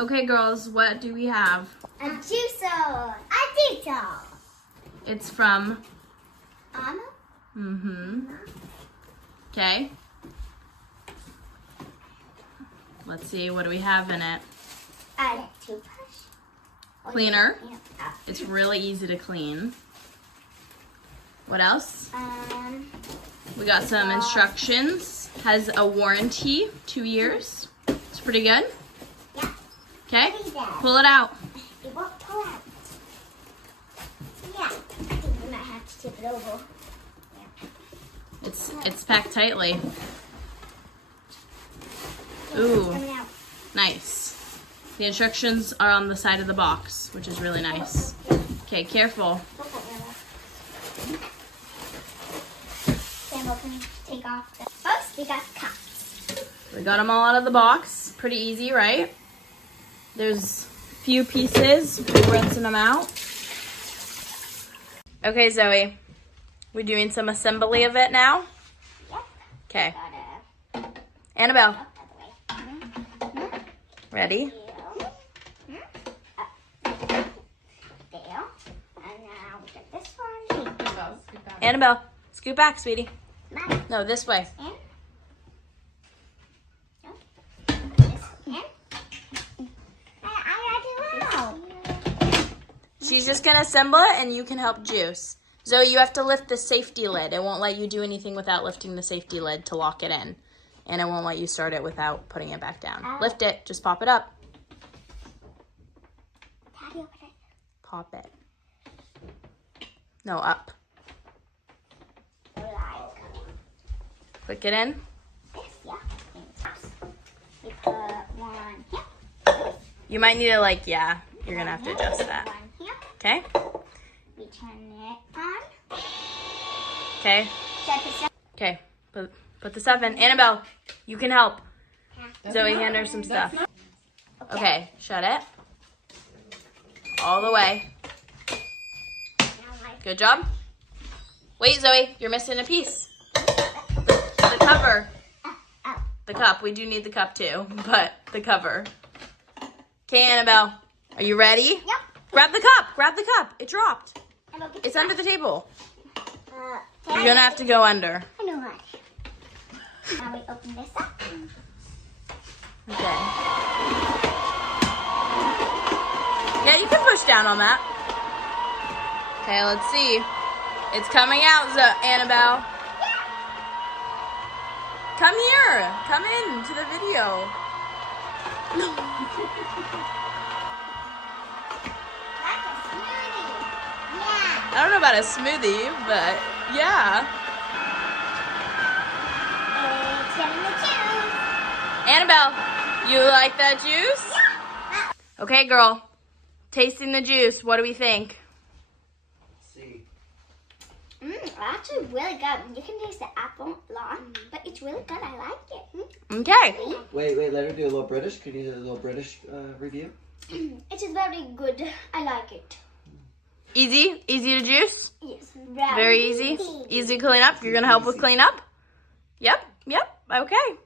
Okay, girls, what do we have? A juicer. A juicer. It's from OMMO. Mm-hmm. Okay. Let's see, what do we have in it? A toothbrush. Cleaner. It's really easy to clean. What else? We got some instructions. Has a warranty, 2 years. It's pretty good. Yeah. Okay, pull it out. It won't pull out. Yeah. I think we might have to tip it over. It's packed tightly. Ooh, nice. The instructions are on the side of the box, which is really nice. Okay, careful. Sample can take off the first. We got cups. We got them all out of the box. Pretty easy, right? There's a few pieces. We're rinsing them out. Okay, Zoe. We're doing some assembly of it now? Yep. Okay. Annabelle. Ready? There. And now we get this one. Annabelle, scoot back, sweetie. Mine. No, this way. In. No. This in. I got it out. She's just gonna assemble it and you can help juice. Zoe, you have to lift the safety lid. It won't let you do anything without lifting the safety lid to lock it in. And it won't let you start it without putting it back down. Lift it, just pop it up. How do you open it? Pop it. No, up. Click it in. This, yeah. We put one here. You might need to you're gonna have to adjust that. One here. Okay? We turn it on. Okay. Set this up. Okay. Put the stuff in. Annabelle, you can help. Zoe, hand her some stuff. Okay, shut it. All the way. Good job. Wait, Zoe, you're missing a piece. The cover. The cup. We do need the cup too, but the cover. Okay, Annabelle, are you ready? Yep. Grab the cup. Grab the cup. It dropped. It's under the table. You're gonna have to go under. I know what. Now we open this up. Okay. Yeah, you can push down on that. Okay, let's see. It's coming out, Annabelle. Come here. Come in to the video. Like a smoothie. Yeah. I don't know about a smoothie, but yeah. It's getting the juice. Annabelle, you like that juice? Yeah. Okay, girl. Tasting the juice. What do we think? See. Actually really good. You can taste the apple a lot, but it's really good. I like it. Okay. Wait, let her do a little British. Can you do a little British review? It is very good. I like it. Easy? Easy to juice? Yes. Very easy? Easy to clean up? You're going to help with cleanup? Yep. Okay.